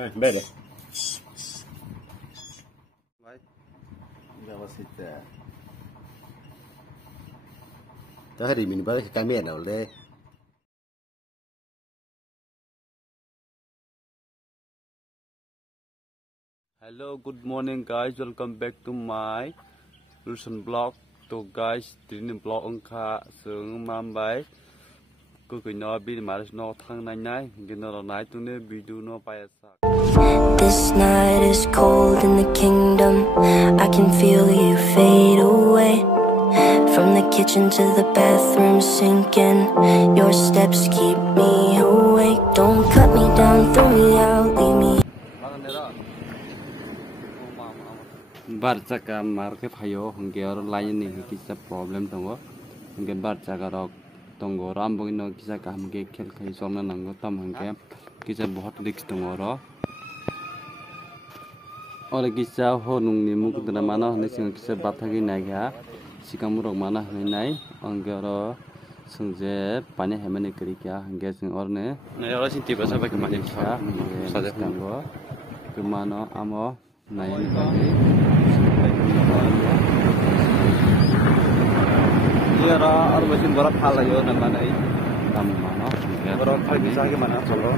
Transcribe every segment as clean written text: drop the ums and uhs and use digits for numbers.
Bene. Vai. Andiamo a sentire. Tadi mình bắt cái miệng nào đây. Hello, good morning guys. Welcome back to my Russian blog. To guys, tin blog angka sung mambai. Cứ nói bị mà nó thằng này này, cái nó nói tụi nó video nó bay sao. This night is cold in the kingdom. I can feel you fade away. From the kitchen to the bathroom sinking. Your steps keep me awake. Don't cut me down, throw me out, leave me. Baca kamar ke payo, hingga orang lain nih kisah problem tunggu. Hingga baca kalau tunggu rambung ini kisah kami ke kel soalnya nanggo tam hingga kisah बहुत risk tunggu ro. Oleh kisah honung ni mungkin tidak mana nih sih kisah batagi naik ya. Si kamu orang mana nih hingga ro sengje panen hemen kerja hingga sing orne. Nah orang sih tiba sampai kemana bisa. Saja tunggu kemana amo naik lagi. Iya, orang masih berat hal aja nama ini. Nama berat hal bisa gimana solo?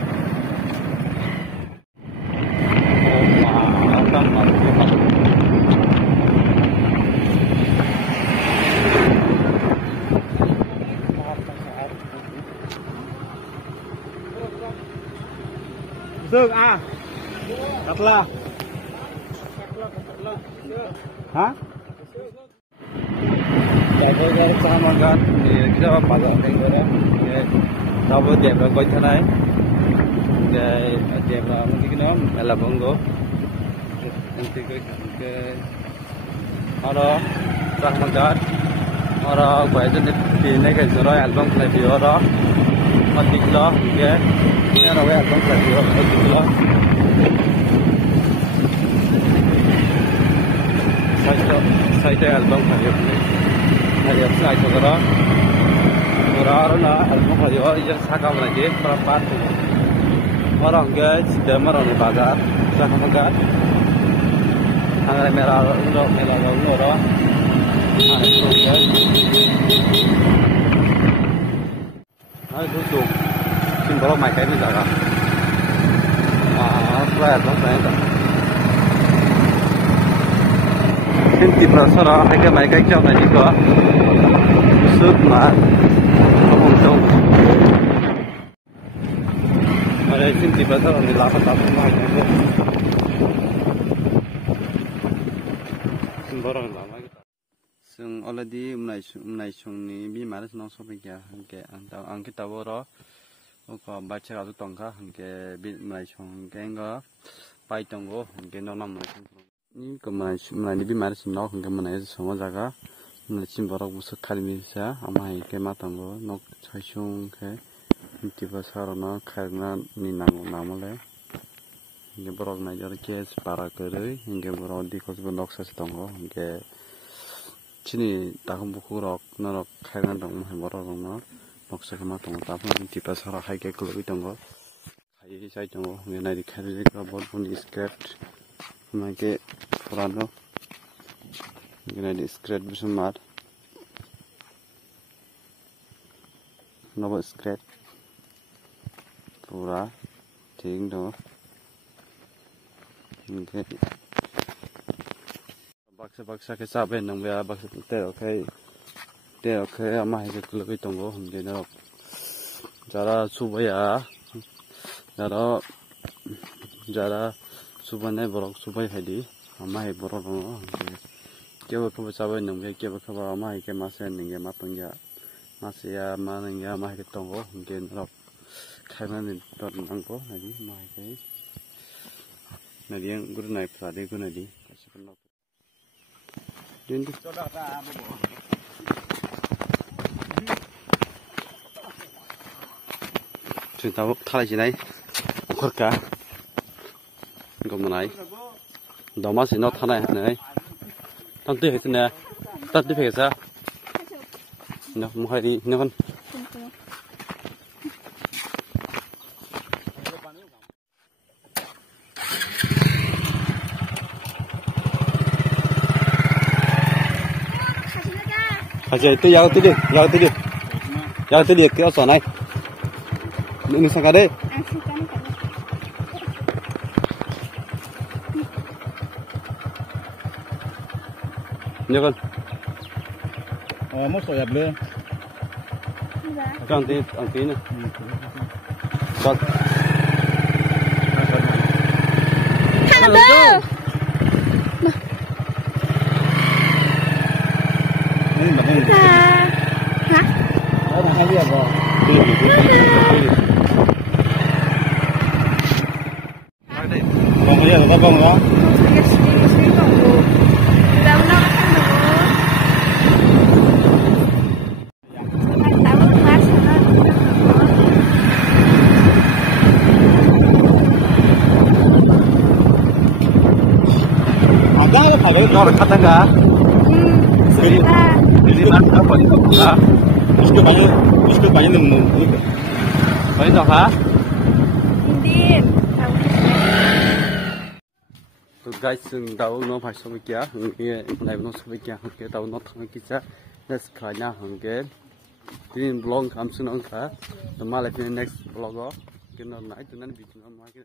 Dek ah, katlah. Hah? Jadi kalau sama kan, kita apa pada negara, tahu dia berapa cara, dia berapa mungkin nom, ela bongo, nanti ke, orang sama kan, orang baca di negara Israel album lagi orang, mati kilo, dia, ini orang album lagi orang mati kilo. Saya album karya hari apa saya coba orang album karya yang sakam lagi berapa tu orang guys demar orang bazar sakam kan angkat merah orang itu tuh simbol macam ini jaga saya album saya Sinti pasara harga mereka jauh lagi ke Sudmar, Kampung. Ada sinti pasara di lapan lagi. Sembarang lama kita. Seng already mulai ni bi malas nong sopi ya, hingga angkit tawar, oka baca atau tongkah hingga bi mulai hingga pai tonggo hingga nong mulai. Ini kemana ni bimar sinok hingga mana itu semua jaga melecim borok busuk kali bisa ama ke matanggo nok caisung ke tiba sarana karena ni namule hingga borok najar ke separa kere hingga borok di kos borok sestongo hingga sini tahun buku rok norok karena dong mah borok dong nok sekema tong tapi tiba sarana hai ke keluar tonggo hai saya tonggo hingga nari kari ke borok pun skirt Mage Furano gonna discreet besar nopo discreet pura ting do okay baksa ke sabe nang bea baksa te okay ama he ke lubi tongo hinde no jara subaya jara Subhanai borok subai hadi, amai borok no. Kau kau sabai nunggu, kau kau amai ke masa nunggu matungnya, masya manungnya amai ke tonggo, mungkin rok karena ni dot nangko lagi amai ke. Nadi yang guru naik prade guru nadi. Dindi. Cerita thal jinai, ukurka. Gomnai, domas ini thana ini, tanti itu nih, tanti pesa, nak muhari, nak kan, Aja itu yau tu dia ke asal naik. Ini sangat deh. Nhớ con. Mất sợi dập lươn. Cho ăn tí nữa. Con. Thằng bơ. Hả? Đó là hai việc rồi. Còn cái gì có con đó. Nó là cắt cả. Jadi nanti apa itu? Mesti banyak nemu. Banyak dah ha? Indim. Tu guys, tahu no phải số kia, cái này nó số kia, cái tahu nó thằng kia, let's try nha, cái tin vlog am sun ang ka, tomorrow next vlog, cái nó nãy tụi nó bị nó nói cái